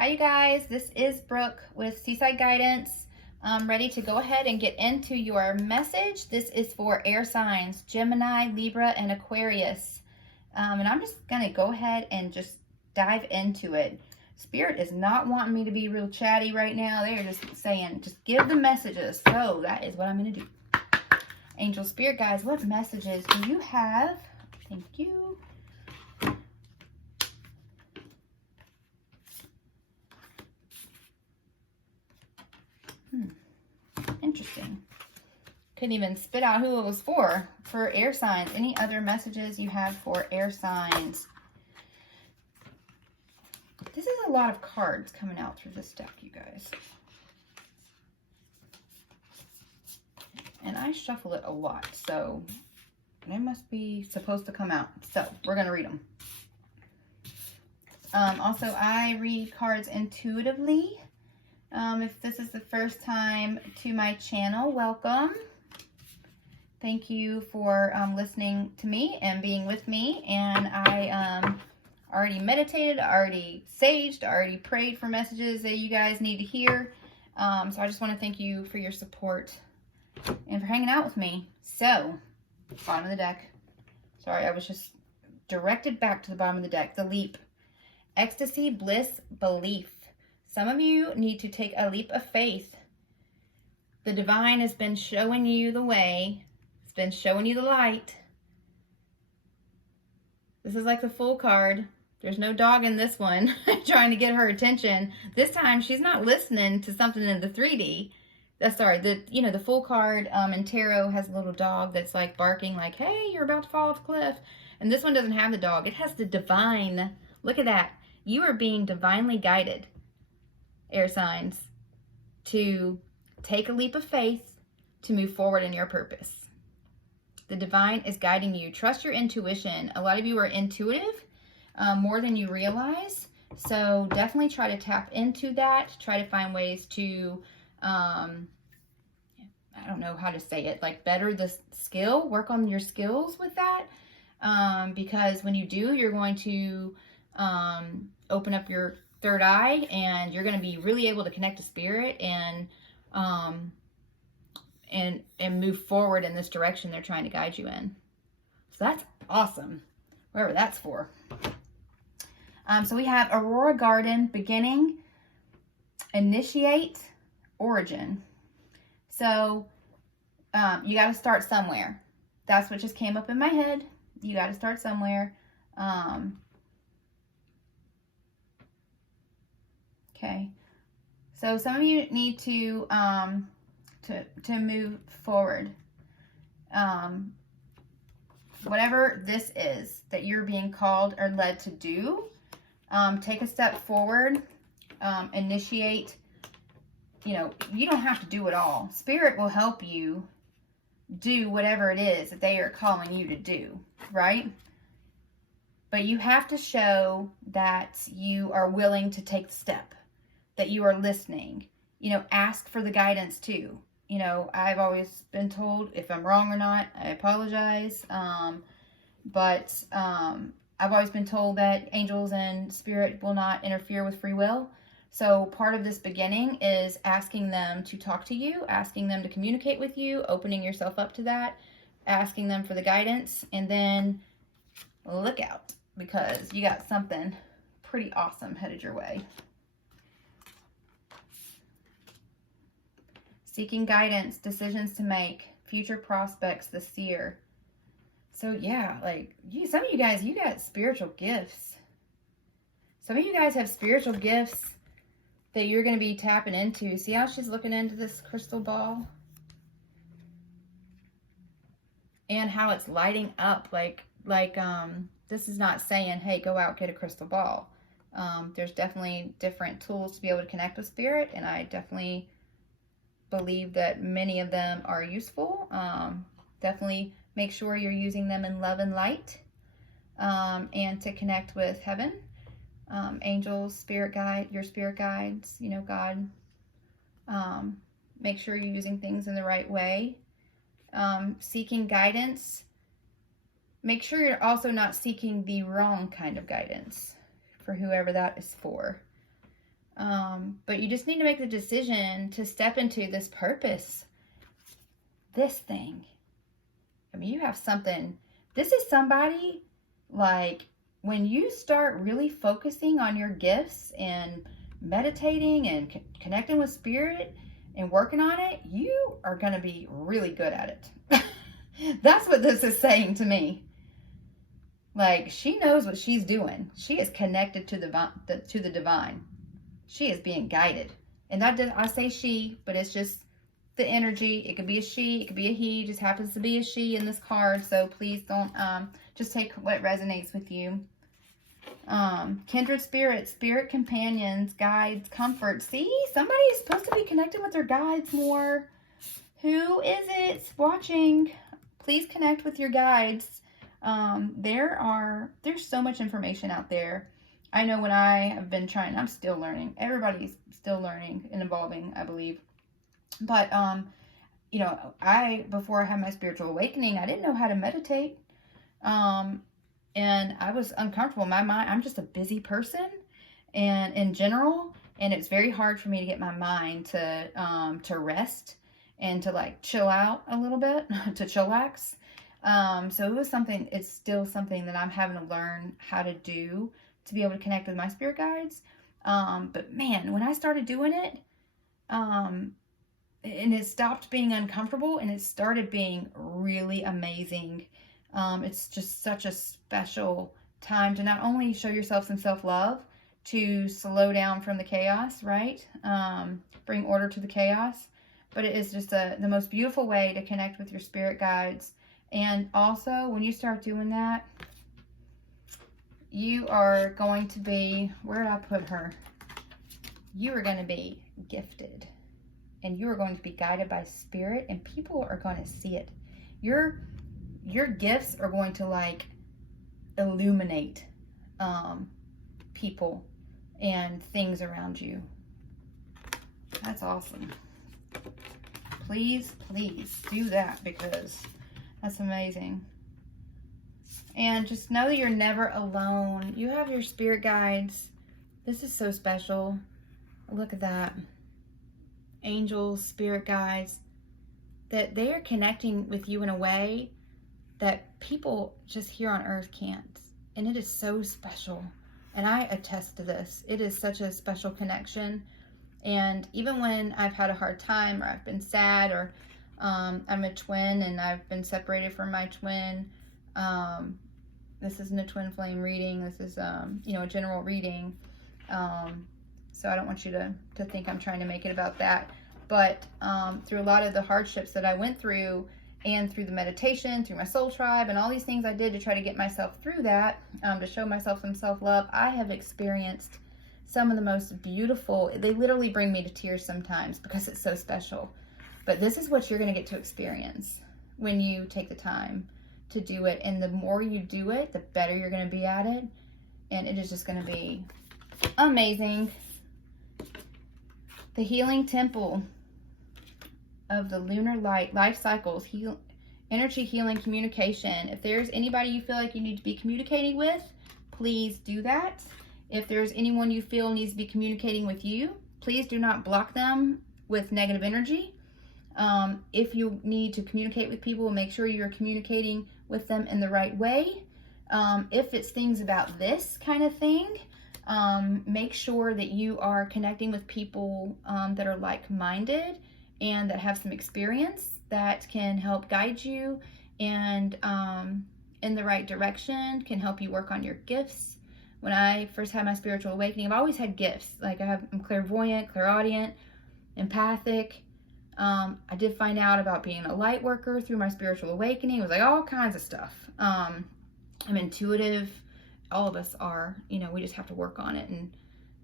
Hi, you guys. This is Brooke with Seaside Guidance. I'm ready to go ahead and get into your message. This is for air signs, Gemini, Libra, and Aquarius. And I'm just going to go ahead and just dive into it. Spirit is not wanting me to be real chatty right now. They are just saying, just give the messages. So that is what I'm going to do. Angel Spirit guides, what messages do you have? Thank you. Interesting. Couldn't even spit out who it was for air signs. Any other messages you have for air signs? This is a lot of cards coming out through this deck, you guys. And I shuffle it a lot, so they must be supposed to come out. So we're going to read them. Also, I read cards intuitively. If this is the first time to my channel, welcome. Thank you for listening to me and being with me. And I already meditated, already saged, already prayed for messages that you guys need to hear. So I just want to thank you for your support and for hanging out with me. So, bottom of the deck. Sorry, I was just directed back to the bottom of the deck. The leap. Ecstasy, bliss, belief. Some of you need to take a leap of faith. The divine has been showing you the way. It's been showing you the light. This is like the Fool card. There's no dog in this one trying to get her attention. This time she's not listening to something in the 3D. The Fool card in tarot has a little dog that's like barking like, hey, you're about to fall off the cliff. And this one doesn't have the dog. It has the divine. Look at that. You are being divinely guided, air signs, to take a leap of faith to move forward in your purpose. The divine is guiding you. Trust your intuition. A lot of you are intuitive more than you realize. So definitely try to tap into that. Try to find ways to, I don't know how to say it, like better the skill. Work on your skills with that. Because when you do, you're going to open up your third eye, and you're going to be really able to connect to spirit and move forward in this direction they're trying to guide you in. So that's awesome, wherever that's for. So we have Aurora Garden, beginning, initiate, origin. So you got to start somewhere. That's what just came up in my head. You got to start somewhere. Okay, so some of you need to move forward. Whatever this is that you're being called or led to do, take a step forward, initiate. You know, you don't have to do it all. Spirit will help you do whatever it is that they are calling you to do, right? But you have to show that you are willing to take the step, that you are listening. You know, ask for the guidance too. You know, I've always been told, if I'm wrong or not, I apologize. But I've always been told that angels and spirit will not interfere with free will. So part of this beginning is asking them to talk to you, asking them to communicate with you, opening yourself up to that, asking them for the guidance, and then look out, because you got something pretty awesome headed your way. Seeking guidance, decisions to make, future prospects, the seer. So yeah, like some of you guys, you got spiritual gifts. Some of you guys have spiritual gifts that you're going to be tapping into. See how she's looking into this crystal ball? And how it's lighting up. Like this is not saying, hey, go out, get a crystal ball. There's definitely different tools to be able to connect with spirit, and I definitely believe that many of them are useful. Definitely make sure you're using them in love and light, and to connect with heaven, angels, spirit guide, your spirit guides, you know, God. Make sure you're using things in the right way. Seeking guidance. Make sure you're also not seeking the wrong kind of guidance for whoever that is for. But you just need to make the decision to step into this purpose, this thing. I mean, you have something. This is somebody, like, when you start really focusing on your gifts and meditating and connecting with spirit and working on it, you are going to be really good at it. That's what this is saying to me. Like, she knows what she's doing. She is connected to the divine. She is being guided. And I say she, but it's just the energy. It could be a she, it could be a he. It just happens to be a she in this card. So please don't, just take what resonates with you. Kindred spirits, spirit companions, guides, comfort. See, somebody is supposed to be connecting with their guides more. Who is it watching? Please connect with your guides. There's so much information out there. I know when I have been trying, I'm still learning. Everybody's still learning and evolving, I believe. But, you know, before I had my spiritual awakening, I didn't know how to meditate. And I was uncomfortable. My mind, I'm just a busy person and in general, and it's very hard for me to get my mind to rest and to like chill out a little bit, to chillax. So it's still something that I'm having to learn how to do to be able to connect with my spirit guides. But man, when I started doing it, and it stopped being uncomfortable and it started being really amazing. It's just such a special time to not only show yourself some self-love, to slow down from the chaos, right? Bring order to the chaos. But it is just the most beautiful way to connect with your spirit guides. And also, when you start doing that, you are going to be, where did I put her? You are going to be gifted. And you are going to be guided by spirit, and people are going to see it. Your gifts are going to like illuminate people and things around you. That's awesome. Please, please do that, because that's amazing. And just know that you're never alone. You have your spirit guides. This is so special. Look at that. Angels, spirit guides, that they are connecting with you in a way that people just here on earth can't. And it is so special. And I attest to this. It is such a special connection. And even when I've had a hard time, or I've been sad, or I'm a twin and I've been separated from my twin, this isn't a twin flame reading. This is, you know, a general reading. So I don't want you to think I'm trying to make it about that. But through a lot of the hardships that I went through, and through the meditation, through my soul tribe, and all these things I did to try to get myself through that, to show myself some self-love, I have experienced some of the most beautiful, they literally bring me to tears sometimes because it's so special. But this is what you're going to get to experience when you take the time to do it. And the more you do it, the better you're going to be at it. And it is just going to be amazing. The healing temple of the lunar life cycles, energy healing, communication. If there's anybody you feel like you need to be communicating with, please do that. If there's anyone you feel needs to be communicating with you, please do not block them with negative energy. If you need to communicate with people, make sure you're communicating with them in the right way. If it's things about this kind of thing, make sure that you are connecting with people that are like-minded and that have some experience that can help guide you and in the right direction, can help you work on your gifts. When I first had my spiritual awakening, I've always had gifts. Like I'm clairvoyant, clairaudient, empathic. I did find out about being a light worker through my spiritual awakening. It was like all kinds of stuff. I'm intuitive. All of us are, you know, we just have to work on it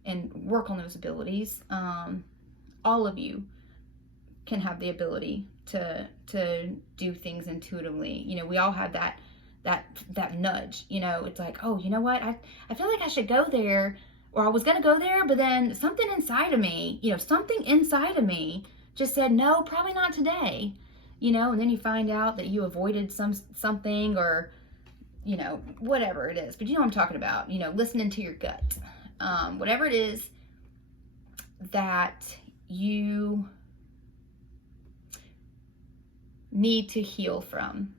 and work on those abilities. All of you can have the ability to do things intuitively. You know, we all have that nudge, you know. It's like, oh, you know what, I feel like I should go there, or I was gonna go there, but then something inside of me, you know, just said, no, probably not today, you know. And then you find out that you avoided something, or, you know, whatever it is. But you know what I'm talking about, you know, listening to your gut. Whatever it is, that you need to heal from.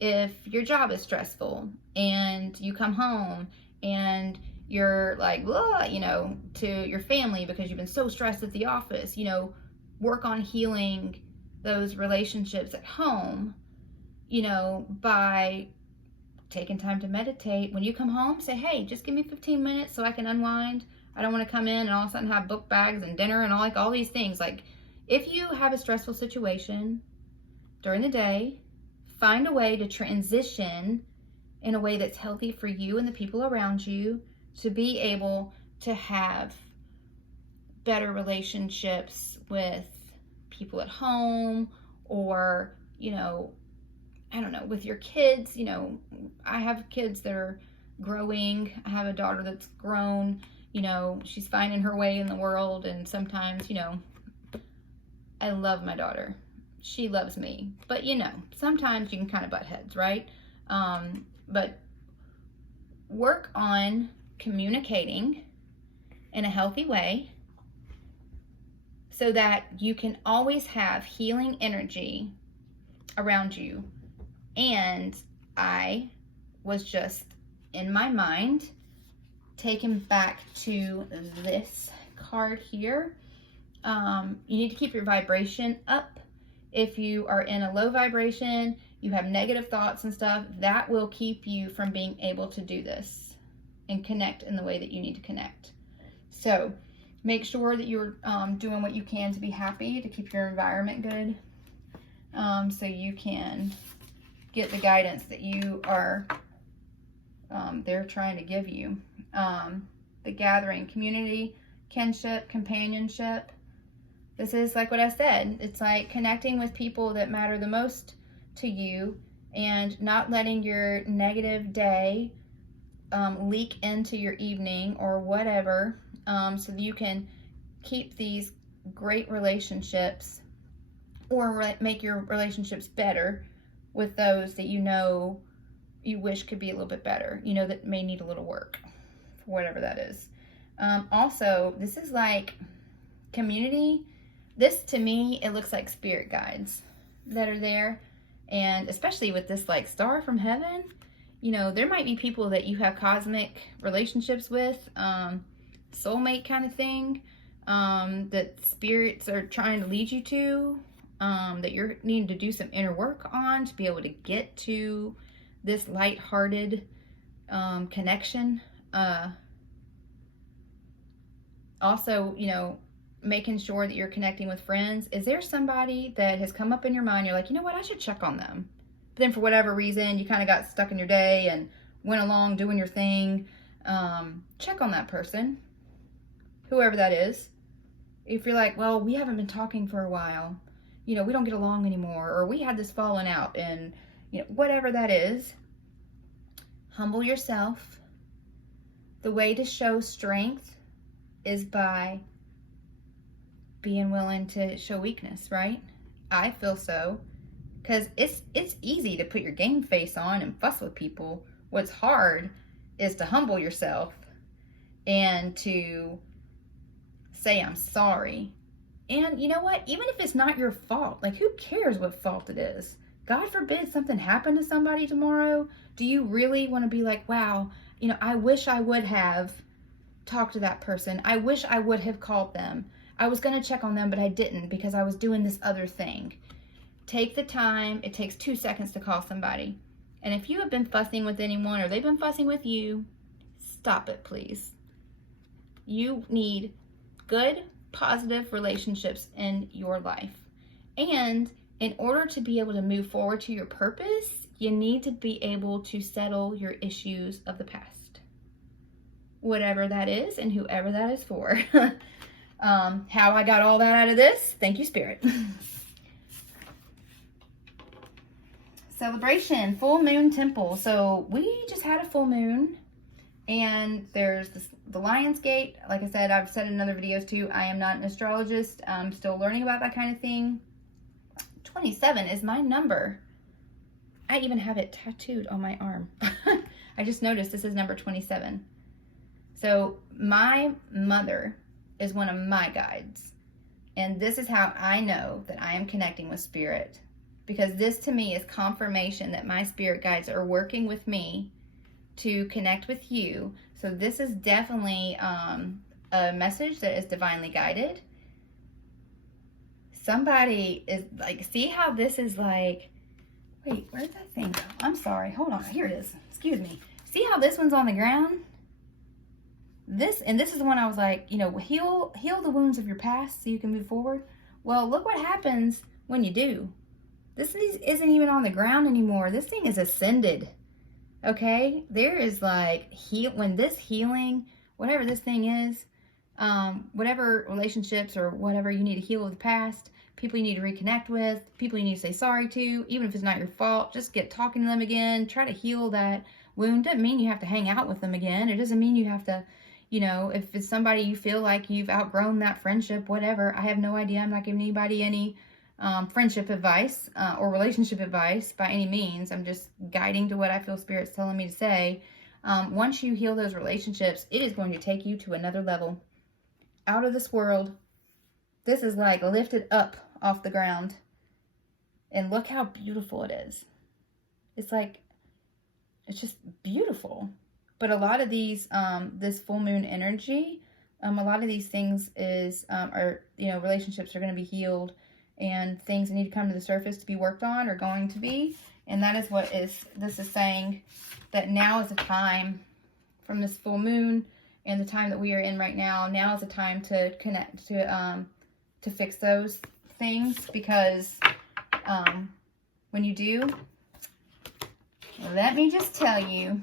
If your job is stressful and you come home and you're like, blah, you know, to your family because you've been so stressed at the office, you know, work on healing those relationships at home, you know, by taking time to meditate. When you come home, say, hey, just give me 15 minutes so I can unwind. I don't want to come in and all of a sudden have book bags and dinner and all these things. Like, if you have a stressful situation during the day, find a way to transition in a way that's healthy for you and the people around you to be able to have better relationships with people at home, or, you know, I don't know, with your kids. You know, I have kids that are growing. I have a daughter that's grown, you know, she's finding her way in the world. And sometimes, you know, I love my daughter. She loves me. But, you know, sometimes you can kind of butt heads, right? But work on communicating in a healthy way so that you can always have healing energy around you. And I was just, in my mind, taken back to this card here. You need to keep your vibration up. If you are in a low vibration, you have negative thoughts and stuff, that will keep you from being able to do this and connect in the way that you need to connect. So make sure that you're doing what you can to be happy, to keep your environment good, so you can get the guidance that you are, they're trying to give you. The gathering, community, kinship, companionship. This is like what I said. It's like connecting with people that matter the most to you and not letting your negative day leak into your evening or whatever, so that you can keep these great relationships or make your relationships better with those that you know you wish could be a little bit better, you know, that may need a little work, whatever that is. Also, this is like community. This, to me, it looks like spirit guides that are there. And especially with this like star from heaven, you know, there might be people that you have cosmic relationships with, soulmate kind of thing, that spirits are trying to lead you to, that you're needing to do some inner work on to be able to get to this lighthearted connection. Also, you know, making sure that you're connecting with friends. Is there somebody that has come up in your mind, you're like, you know what, I should check on them? But then for whatever reason, you kind of got stuck in your day and went along doing your thing. Check on that person, whoever that is. If you're like, well, we haven't been talking for a while, you know, we don't get along anymore, or we had this falling out, and, you know, whatever that is, humble yourself. The way to show strength is by being willing to show weakness, right? I feel so, because it's easy to put your game face on and fuss with people. What's hard is to humble yourself and to say, I'm sorry. And you know what? Even if it's not your fault, like, who cares what fault it is? God forbid something happened to somebody tomorrow. Do you really want to be like, wow, you know, I wish I would have talked to that person. I wish I would have called them. I was going to check on them, but I didn't because I was doing this other thing. Take the time. It takes 2 seconds to call somebody. And if you have been fussing with anyone or they've been fussing with you, stop it, please. You need good, positive relationships in your life. And in order to be able to move forward to your purpose, you need to be able to settle your issues of the past. Whatever that is and whoever that is for. How I got all that out of this, thank you, Spirit. Celebration, full moon temple. So we just had a full moon, and there's the Lion's Gate. Like I said, I've said in other videos too, I am not an astrologist. I'm still learning about that kind of thing. 27 is my number. I even have it tattooed on my arm. I just noticed this is number 27. So my mother is one of my guides. And this is how I know that I am connecting with spirit. Because this to me is confirmation that my spirit guides are working with me to connect with you. So this is definitely a message that is divinely guided. Somebody is like, see how this is like, wait, where's that thing go? I'm sorry, hold on, here it is, excuse me. See how this one's on the ground? This is the one I was like, you know, heal the wounds of your past so you can move forward. Well, look what happens when you do. This isn't even on the ground anymore. This thing is ascended. Okay? There is like, when this healing, whatever this thing is, whatever relationships or whatever you need to heal of the past, people you need to reconnect with, people you need to say sorry to, even if it's not your fault, just get talking to them again. Try to heal that wound. Doesn't mean you have to hang out with them again. It doesn't mean you have to, you know, if it's somebody you feel like you've outgrown that friendship, whatever. I have no idea. I'm not giving anybody any friendship advice or relationship advice by any means. I'm just guiding to what I feel Spirit's telling me to say. Once you heal those relationships, it is going to take you to another level. Out of this world. This is like lifted up off the ground. And look how beautiful it is. It's like, it's just beautiful. But a lot of these, this full moon energy, a lot of these things are, you know, relationships are going to be healed, and things that need to come to the surface to be worked on are going to be. And that is what this is saying, that now is the time from this full moon and the time that we are in right now. Now is the time to connect, to fix those things, because when you do, let me just tell you,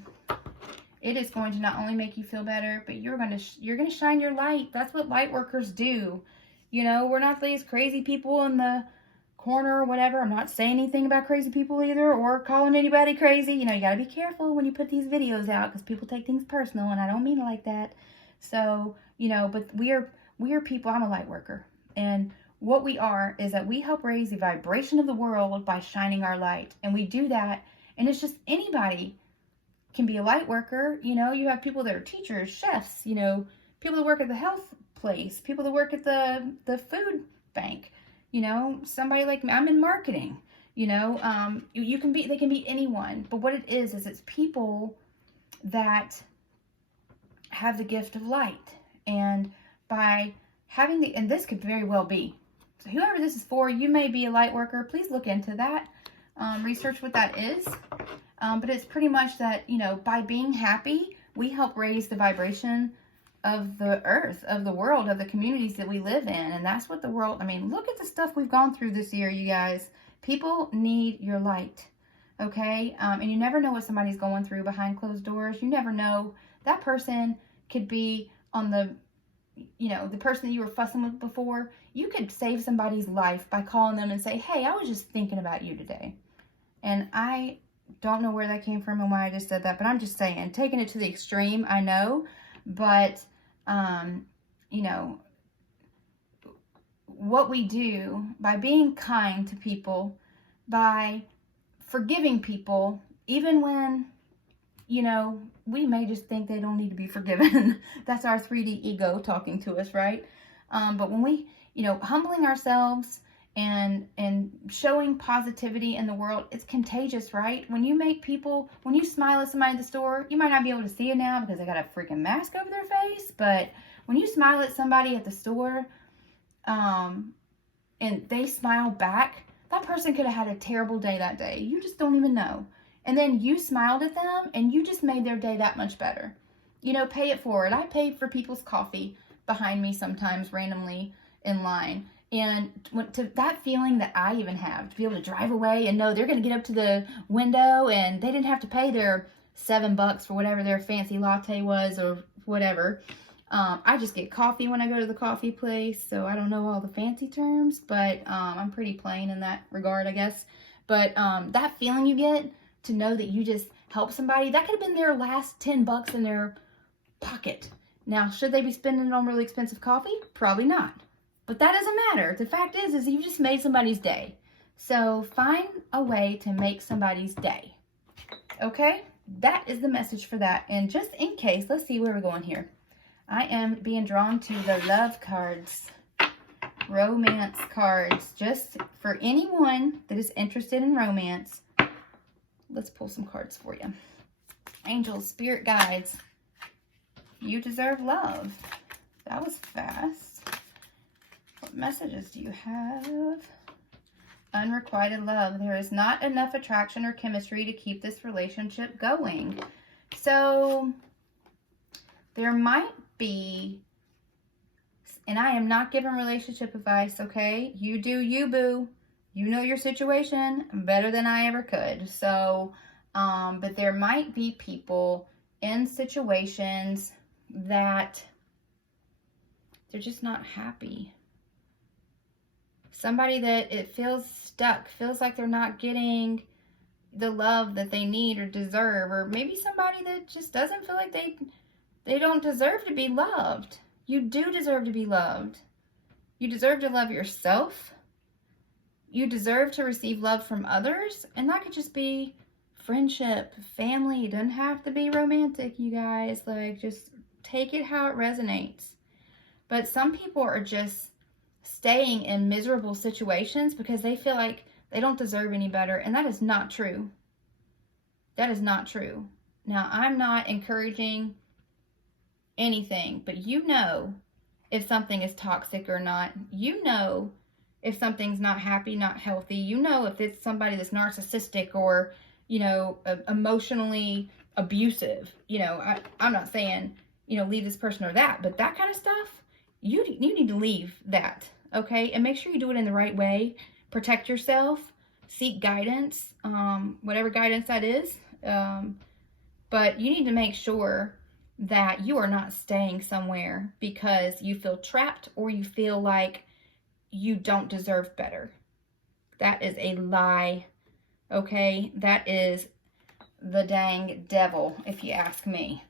it is going to not only make you feel better, but you're going to shine your light. That's what light workers do. You know, we're not these crazy people in the corner or whatever. I'm not saying anything about crazy people either, or calling anybody crazy. You know, you got to be careful when you put these videos out, because people take things personal, and I don't mean it like that. So, you know, but we are people. I'm a light worker, and what we are is that we help raise the vibration of the world by shining our light. And we do that, and it's just anybody can be a light worker. You know, you have people that are teachers, chefs, you know, people that work at the health place, people that work at the food bank, you know, somebody like me, I'm in marketing, you know, they can be anyone. But what it is it's people that have the gift of light. And by having and this could very well be, so whoever this is for, you may be a light worker. Please look into that, research what that is. But it's pretty much that, you know, by being happy, we help raise the vibration of the earth, of the world, of the communities that we live in. And that's what the world, I mean, look at the stuff we've gone through this year, you guys. People need your light, okay? And you never know what somebody's going through behind closed doors. You never know. That person could be on the, you know, the person that you were fussing with before. You could save somebody's life by calling them and say, hey, I was just thinking about you today. And I don't know where that came from and why I just said that, but I'm just saying, taking it to the extreme, I know, but you know, what we do by being kind to people, by forgiving people, even when, you know, we may just think they don't need to be forgiven. That's our 3D ego talking to us, right? But when we, you know, humbling ourselves and showing positivity in the world, it's contagious, right? When you make people, when you smile at somebody at the store, you might not be able to see it now because they got a freaking mask over their face, but when you smile at somebody at the store, and they smile back, that person could have had a terrible day that day. You just don't even know. And then you smiled at them and you just made their day that much better. You know, pay it forward. I pay for people's coffee behind me sometimes randomly in line. And to that feeling that I even have, to be able to drive away and know they're going to get up to the window and they didn't have to pay their $7 for whatever their fancy latte was or whatever. I just get coffee when I go to the coffee place, so I don't know all the fancy terms, but I'm pretty plain in that regard, I guess. But that feeling you get to know that you just help somebody, that could have been their last $10 in their pocket. Now, should they be spending it on really expensive coffee? Probably not. But that doesn't matter. The fact is you just made somebody's day. So find a way to make somebody's day. Okay? That is the message for that. And just in case, let's see where we're going here. I am being drawn to the love cards, romance cards, just for anyone that is interested in romance. Let's pull some cards for you. Angels, spirit guides, you deserve love. That was fast. What messages do you have? Unrequited love. There is not enough attraction or chemistry to keep this relationship going. So there might be, and I am not giving relationship advice, okay? You do you, boo. You know your situation better than I ever could. So, but there might be people in situations that they're just not happy. Somebody that it feels stuck, feels like they're not getting the love that they need or deserve, or maybe somebody that just doesn't feel like they don't deserve to be loved. You do deserve to be loved. You deserve to love yourself. You deserve to receive love from others, and that could just be friendship, family. It doesn't have to be romantic, you guys. Like, just take it how it resonates. But some people are just staying in miserable situations because they feel like they don't deserve any better, and that is not true. That is not true. Now, I'm not encouraging anything, but you know if something is toxic or not. You know if something's not happy, not healthy. You know if it's somebody that's narcissistic or, you know, emotionally abusive. You know, I'm not saying, you know, leave this person or that, but that kind of stuff, you need to leave that, okay? And make sure you do it in the right way. Protect yourself. Seek guidance, whatever guidance that is. But you need to make sure that you are not staying somewhere because you feel trapped or you feel like you don't deserve better. That is a lie, okay? That is the dang devil, if you ask me.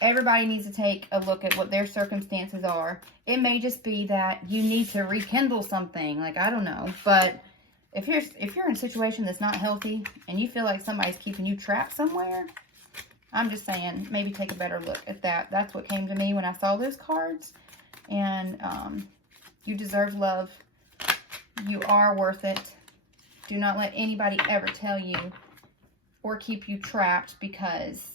Everybody needs to take a look at what their circumstances are. It may just be that you need to rekindle something, like, I don't know. But if you're in a situation that's not healthy and you feel like somebody's keeping you trapped somewhere, I'm just saying, maybe take a better look at that. That's what came to me when I saw those cards. And you deserve love. You are worth it. Do not let anybody ever tell you or keep you trapped because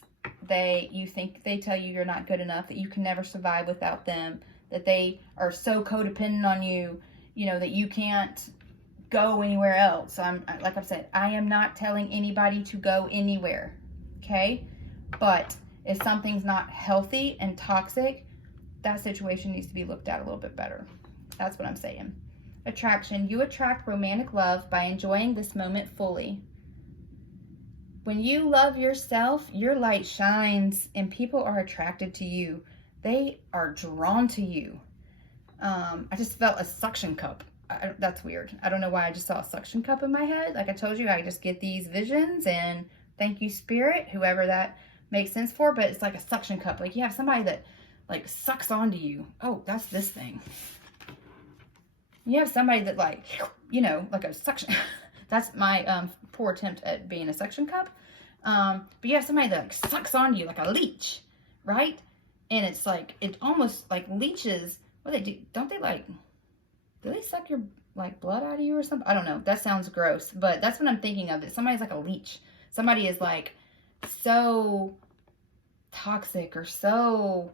you think they tell you you're not good enough, that you can never survive without them, that they are so codependent on you, you know, that you can't go anywhere else. So like I've said, I am not telling anybody to go anywhere, okay? But if something's not healthy and toxic, that situation needs to be looked at a little bit better. That's what I'm saying. Attraction. You attract romantic love by enjoying this moment fully. When you love yourself, your light shines and people are attracted to you. They are drawn to you. I just felt a suction cup. That's weird. I don't know why I just saw a suction cup in my head. Like I told you, I just get these visions, and thank you, Spirit, whoever that makes sense for, but it's like a suction cup. Like you have somebody that like sucks onto you. Oh, that's this thing. You have somebody that like, you know, like a suction. That's my poor attempt at being a suction cup. But you have somebody that like sucks on you like a leech, right? And it's like, it almost like leeches. What they do? Don't they like, do they suck your like blood out of you or something? I don't know. That sounds gross, but that's what I'm thinking of. It. Somebody's like a leech. Somebody is like so toxic or so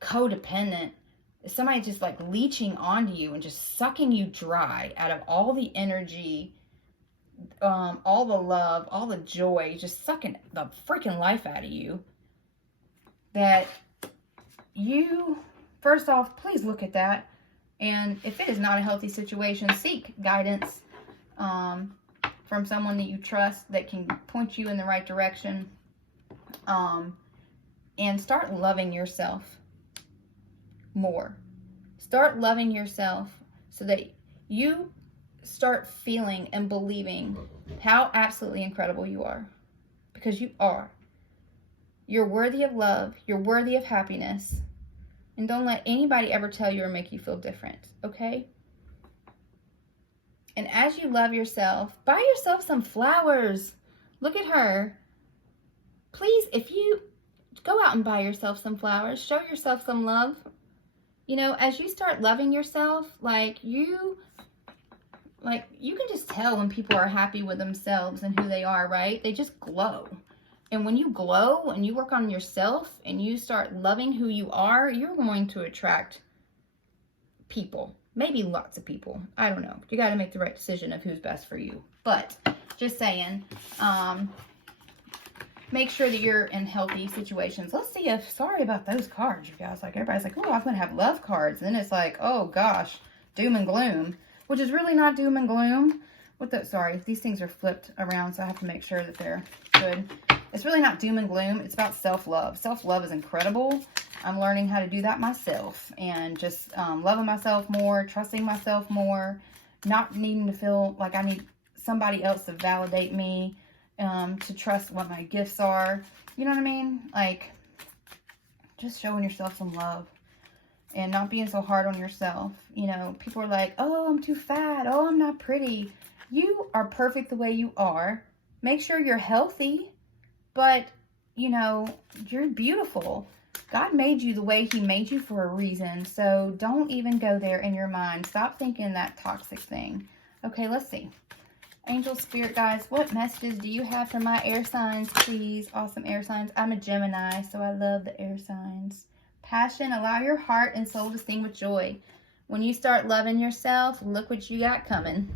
codependent. Somebody just like leeching onto you and just sucking you dry out of all the energy, all the love, all the joy, just sucking the freaking life out of you. That you, first off, please look at that. And if it is not a healthy situation, seek guidance from someone that you trust that can point you in the right direction. And start loving yourself more. Start loving yourself so that you start feeling and believing how absolutely incredible you are. Because you are. You're worthy of love. You're worthy of happiness. And don't let anybody ever tell you or make you feel different, okay? And as you love yourself, buy yourself some flowers. Look at her. Please, if you go out and buy yourself some flowers. Show yourself some love. You know, as you start loving yourself, like you can just tell when people are happy with themselves and who they are, right? They just glow. And when you glow and you work on yourself and you start loving who you are, you're going to attract people. Maybe lots of people. I don't know. You got to make the right decision of who's best for you. But just saying, make sure that you're in healthy situations. Let's see if, sorry about those cards, you guys. Like, everybody's like, oh, I'm going to have love cards. And then it's like, oh, gosh, doom and gloom, which is really not doom and gloom. Sorry, these things are flipped around, so I have to make sure that they're good. It's really not doom and gloom. It's about self-love. Self-love is incredible. I'm learning how to do that myself and just loving myself more, trusting myself more, not needing to feel like I need somebody else to validate me, to trust what my gifts are. You know what I mean? Like, just showing yourself some love and not being so hard on yourself. You know, people are like, oh, I'm too fat. Oh, I'm not pretty. You are perfect the way you are. Make sure you're healthy, but, you know, you're beautiful. God made you the way he made you for a reason. So don't even go there in your mind. Stop thinking that toxic thing. Okay, let's see. Angel, spirit guides, what messages do you have for my air signs, please? Awesome air signs. I'm a Gemini, so I love the air signs. Passion, allow your heart and soul to sing with joy. When you start loving yourself, look what you got coming.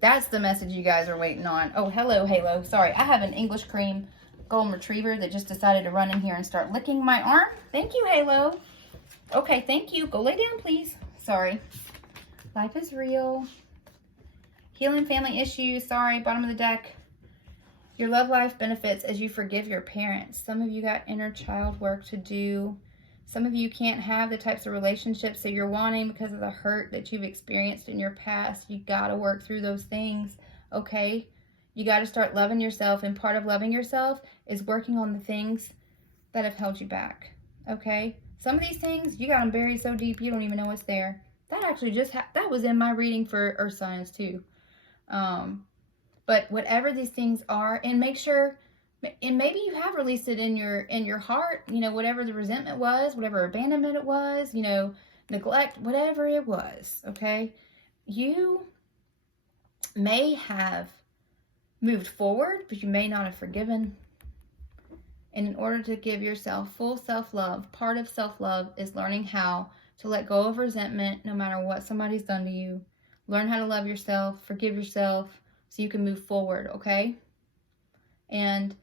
That's the message you guys are waiting on. Oh, hello, Halo. Sorry, I have an English cream golden retriever that just decided to run in here and start licking my arm. Thank you, Halo. Okay, thank you. Go lay down, please. Sorry. Life is real. Healing family issues. Sorry, bottom of the deck. Your love life benefits as you forgive your parents. Some of you got inner child work to do. Some of you can't have the types of relationships that you're wanting because of the hurt that you've experienced in your past. You got to work through those things, okay? You got to start loving yourself, and part of loving yourself is working on the things that have held you back, okay? Some of these things, you got them buried so deep you don't even know it's there. That actually just that was in my reading for Earth Signs too. But whatever these things are, and make sure, and maybe you have released it in your heart, you know, whatever the resentment was, whatever abandonment it was, you know, neglect, whatever it was, okay? You may have moved forward, but you may not have forgiven. And in order to give yourself full self-love, part of self-love is learning how to let go of resentment no matter what somebody's done to you. Learn how to love yourself, forgive yourself, so you can move forward, okay? And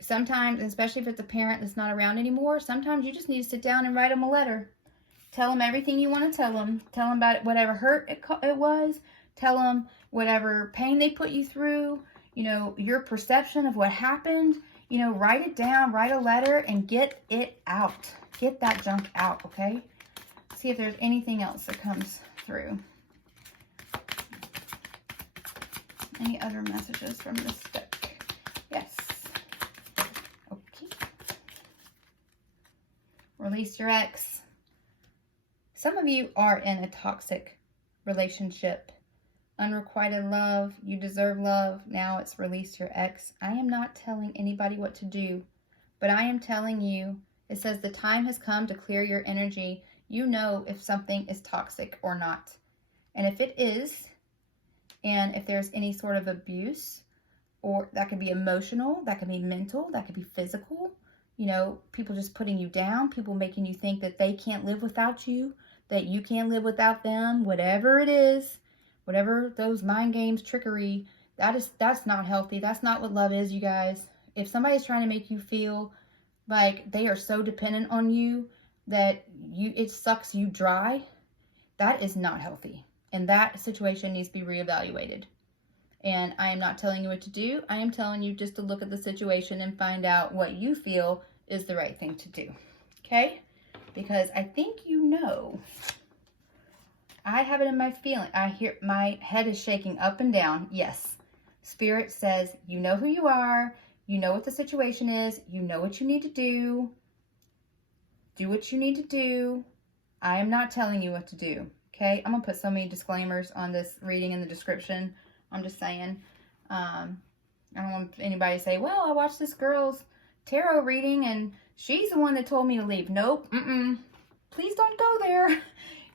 sometimes, especially if it's a parent that's not around anymore, sometimes you just need to sit down and write them a letter. Tell them everything you want to tell them. Tell them about it, whatever hurt it was. Tell them whatever pain they put you through, you know, your perception of what happened. You know, write it down, write a letter, and get it out. Get that junk out, okay? See if there's anything else that comes through. Any other messages from this deck? Yes. Okay. Release your ex. Some of you are in a toxic relationship. Unrequited love. You deserve love. Now it's release your ex. I am not telling anybody what to do, but I am telling you, it says the time has come to clear your energy. You know if something is toxic or not. And if it is, and if there's any sort of abuse, or that could be emotional, that could be mental, that could be physical, you know, people just putting you down, people making you think that they can't live without you, that you can't live without them, whatever it is, whatever those mind games, trickery, that's not healthy. That's not what love is, you guys. If somebody's trying to make you feel like they are so dependent on you that it sucks you dry, that is not healthy. And that situation needs to be reevaluated. And I am not telling you what to do. I am telling you just to look at the situation and find out what you feel is the right thing to do. Okay? Because I think you know. I have it in my feeling. I hear my head is shaking up and down. Yes. Spirit says, you know who you are. You know what the situation is. You know what you need to do. Do what you need to do. I am not telling you what to do. Okay, I'm going to put so many disclaimers on this reading in the description. I'm just saying. I don't want anybody to say, well, I watched this girl's tarot reading and she's the one that told me to leave. Nope. Please don't go there.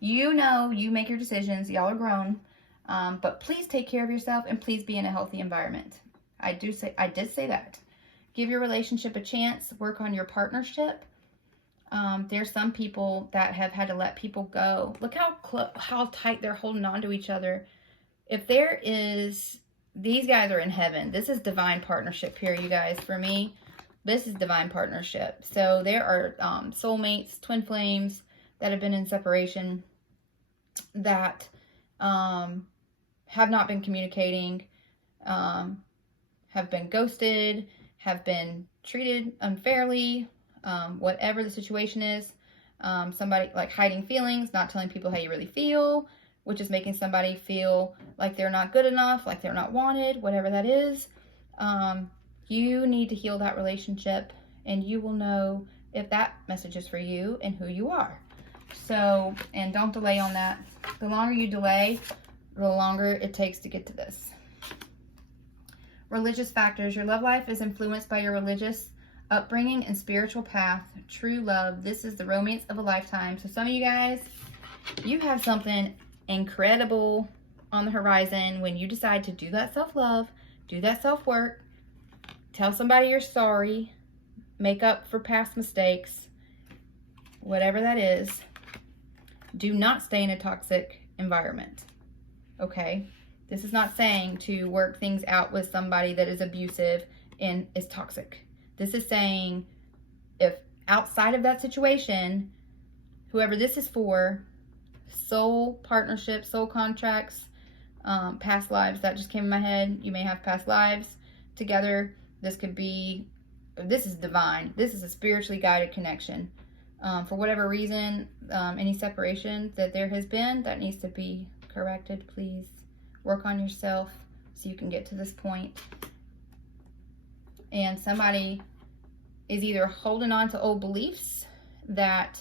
You know, you make your decisions. Y'all are grown. But please take care of yourself and please be in a healthy environment. I did say that. Give your relationship a chance. Work on your partnership. There's some people that have had to let people go. Look how tight they're holding on to each other. If there is, these guys are in heaven. This is divine partnership here, you guys. For me, this is divine partnership. So there are soulmates, twin flames that have been in separation that have not been communicating, have been ghosted, have been treated unfairly, whatever the situation is. Somebody like hiding feelings, not telling people how you really feel, which is making somebody feel like they're not good enough, like they're not wanted, whatever that is. You need to heal that relationship and you will know if that message is for you and who you are. So, and don't delay on that. The longer you delay, the longer it takes to get to this. Religious factors. Your love life is influenced by your religious upbringing and spiritual path. True love. This is the romance of a lifetime. So some of you guys, you have something incredible on the horizon when you decide to do that self-love, do that self-work, tell somebody you're sorry, make up for past mistakes, whatever that is. Do not stay in a toxic environment. Okay? This is not saying to work things out with somebody that is abusive and is toxic. This is saying if outside of that situation, whoever this is for, soul partnerships, soul contracts, past lives, that just came in my head. You may have past lives together. This could be, this is divine. This is a spiritually guided connection. For whatever reason, any separation that there has been, that needs to be corrected, please. Work on yourself so you can get to this point. And somebody is either holding on to old beliefs that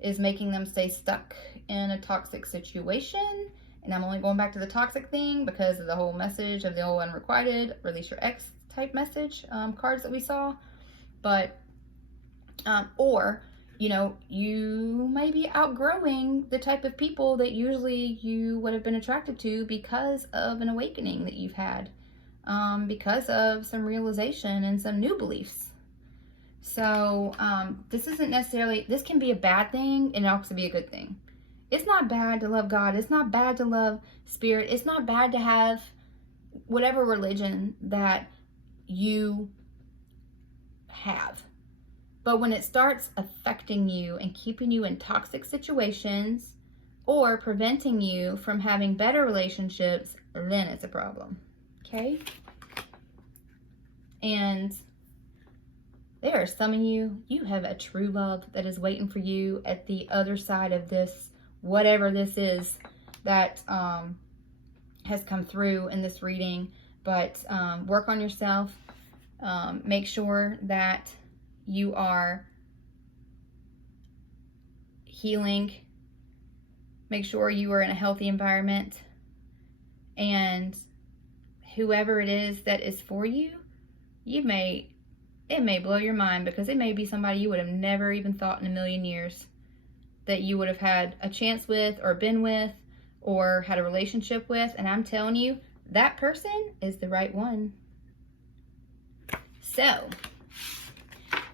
is making them stay stuck in a toxic situation. And I'm only going back to the toxic thing because of the whole message of the whole unrequited, release your ex type message cards that we saw. But, or, you know, you may be outgrowing the type of people that usually you would have been attracted to because of an awakening that you've had, because of some realization and some new beliefs. So this isn't necessarily, this can be a bad thing and it also be a good thing. It's not bad to love God. It's not bad to love spirit. It's not bad to have whatever religion that you have. But when it starts affecting you and keeping you in toxic situations or preventing you from having better relationships, then it's a problem. Okay? And there are some of you, you have a true love that is waiting for you at the other side of this, whatever this is that has come through in this reading. But work on yourself. Make sure that you are healing. Make sure you are in a healthy environment. And whoever it is that is for you, it may blow your mind because it may be somebody you would have never even thought in a million years that you would have had a chance with or been with or had a relationship with. And I'm telling you, that person is the right one. So,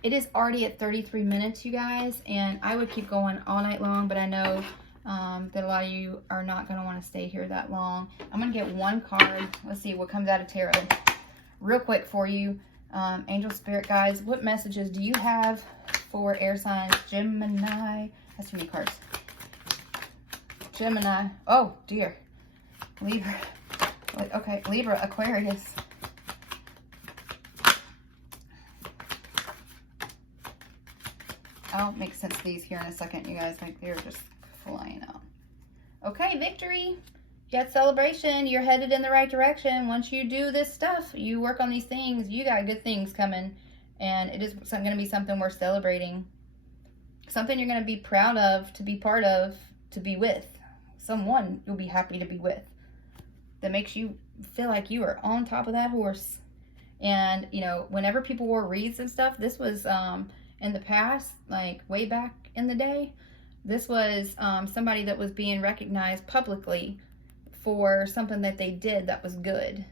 it is already at 33 minutes, you guys, and I would keep going all night long, but I know that a lot of you are not going to want to stay here that long. I'm going to get one card. Let's see what comes out of tarot. Real quick for you, angel spirit guides, what messages do you have for air signs? Gemini. That's too many cards. Gemini. Oh, dear. Libra. Okay, Libra Aquarius. I'll make sense of these here in a second, you guys. Like, they're just flying out. Okay, victory. You got celebration. You're headed in the right direction. Once you do this stuff, you work on these things, you got good things coming. And it is going to be something worth celebrating. Something you're going to be proud of, to be part of, to be with. Someone you'll be happy to be with. That makes you feel like you are on top of that horse. And, you know, whenever people wore wreaths and stuff, this was in the past, like way back in the day, this was somebody that was being recognized publicly for something that they did that was good.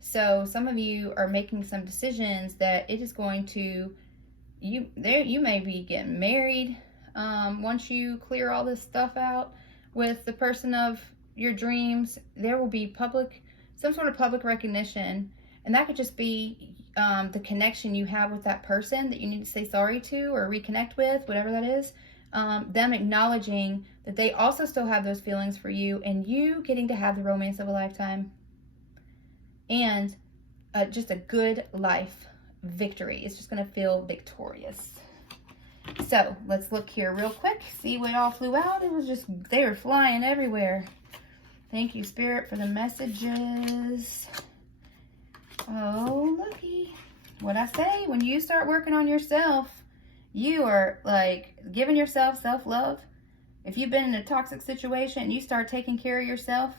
So some of you are making some decisions that it is going to, you may be getting married once you clear all this stuff out with the person of your dreams. There will be some sort of public recognition, and that could just be the connection you have with that person that you need to say sorry to or reconnect with, whatever that is. Them acknowledging that they also still have those feelings for you, and you getting to have the romance of a lifetime, and just a good life victory. It's just going to feel victorious. So let's look here real quick, see what all flew out. It was just, they were flying everywhere. Thank you, Spirit, for the messages. Oh, looky. What I say, when you start working on yourself, you are like giving yourself self-love. If you've been in a toxic situation, you start taking care of yourself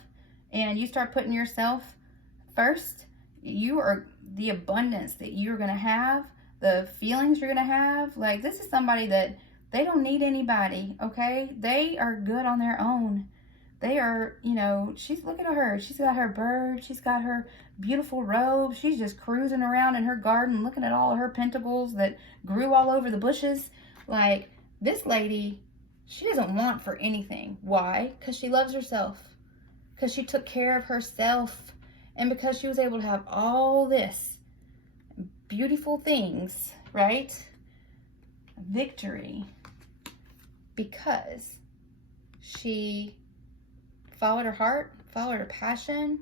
and you start putting yourself first, you are the abundance that you're going to have, the feelings you're going to have. Like, this is somebody that they don't need anybody, okay? They are good on their own. They are, you know, look at her. She's got her bird. She's got her beautiful robe. She's just cruising around in her garden, looking at all of her pentacles that grew all over the bushes. Like, this lady, she doesn't want for anything. Why? Because she loves herself. Because she took care of herself. And because she was able to have all this beautiful things, right? Victory. Because she followed her heart, followed her passion,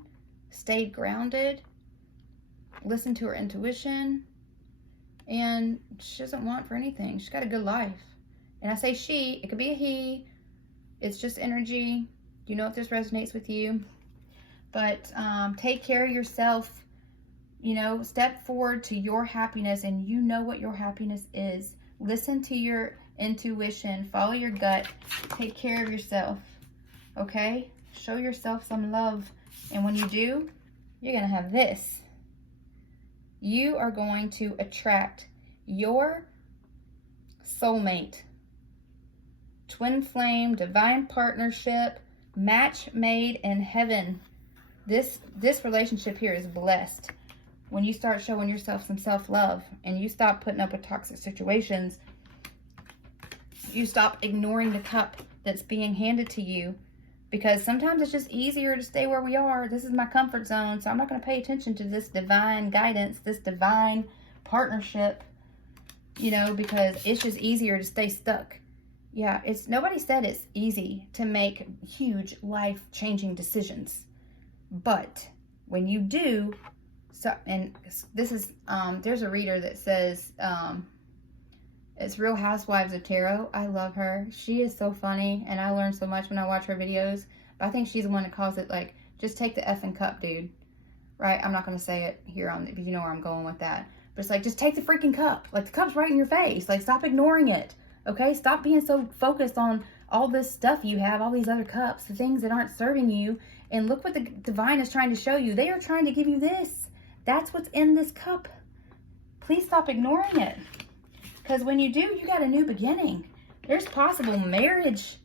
stayed grounded, listened to her intuition, and she doesn't want for anything. She's got a good life. And I say she, it could be a he. It's just energy. You know if this resonates with you. But take care of yourself. You know, step forward to your happiness, and you know what your happiness is. Listen to your intuition. Follow your gut. Take care of yourself. Okay? Show yourself some love. And when you do, you're going to have this. You are going to attract your soulmate, twin flame, divine partnership, match made in heaven. This relationship here is blessed. When you start showing yourself some self-love and you stop putting up with toxic situations, you stop ignoring the cup that's being handed to you, because sometimes it's just easier to stay where we are. This is my comfort zone, so I'm not going to pay attention to this divine guidance, this divine partnership, you know, because it's just easier to stay stuck. Yeah, nobody said it's easy to make huge life-changing decisions. But when you do, and this is, there's a reader that says, it's Real Housewives of Tarot. I love her. She is so funny, and I learn so much when I watch her videos. But I think she's the one that calls it, like, just take the effing cup, dude. Right? I'm not going to say it here but you know where I'm going with that. But it's like, just take the freaking cup. Like, the cup's right in your face. Like, stop ignoring it. Okay? Stop being so focused on all this stuff you have, all these other cups, the things that aren't serving you. And look what the divine is trying to show you. They are trying to give you this. That's what's in this cup. Please stop ignoring it. Because when you do, you got a new beginning. There's possible marriage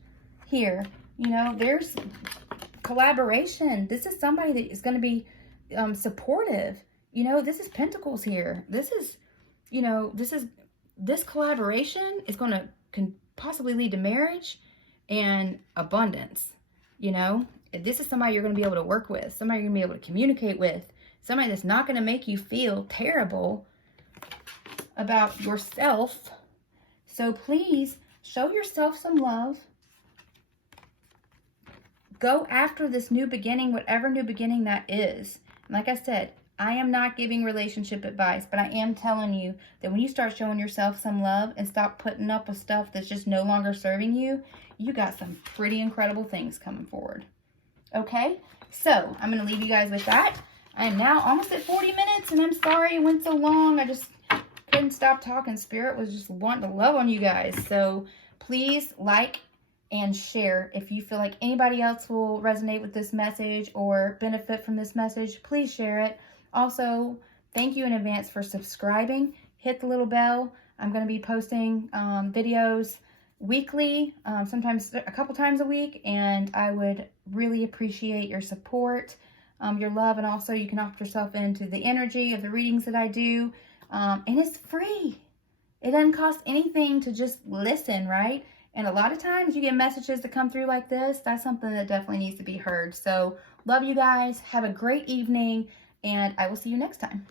here. You know, there's collaboration. This is somebody that is going to be supportive. You know, this is Pentacles here. This is, you know, this collaboration is going to can possibly lead to marriage and abundance. You know, this is somebody you're going to be able to work with. Somebody you're going to be able to communicate with. Somebody that's not going to make you feel terrible about yourself. So please show yourself some love. Go after this new beginning, whatever new beginning that is. And like I said, I am not giving relationship advice, but I am telling you that when you start showing yourself some love and stop putting up with stuff that's just no longer serving you, you got some pretty incredible things coming forward. Okay? So I'm going to leave you guys with that. I am now almost at 40 minutes, and I'm sorry it went so long. I just couldn't stop talking. Spirit was just wanting to love on you guys. So please like and share. If you feel like anybody else will resonate with this message or benefit from this message, please share it. Also, thank you in advance for subscribing. Hit the little bell. I'm going to be posting videos weekly, sometimes a couple times a week, and I would really appreciate your support, your love, and also you can opt yourself into the energy of the readings that I do, and it's free. It doesn't cost anything to just listen, right? And a lot of times you get messages that come through like this. That's something that definitely needs to be heard. So love you guys. Have a great evening, and I will see you next time.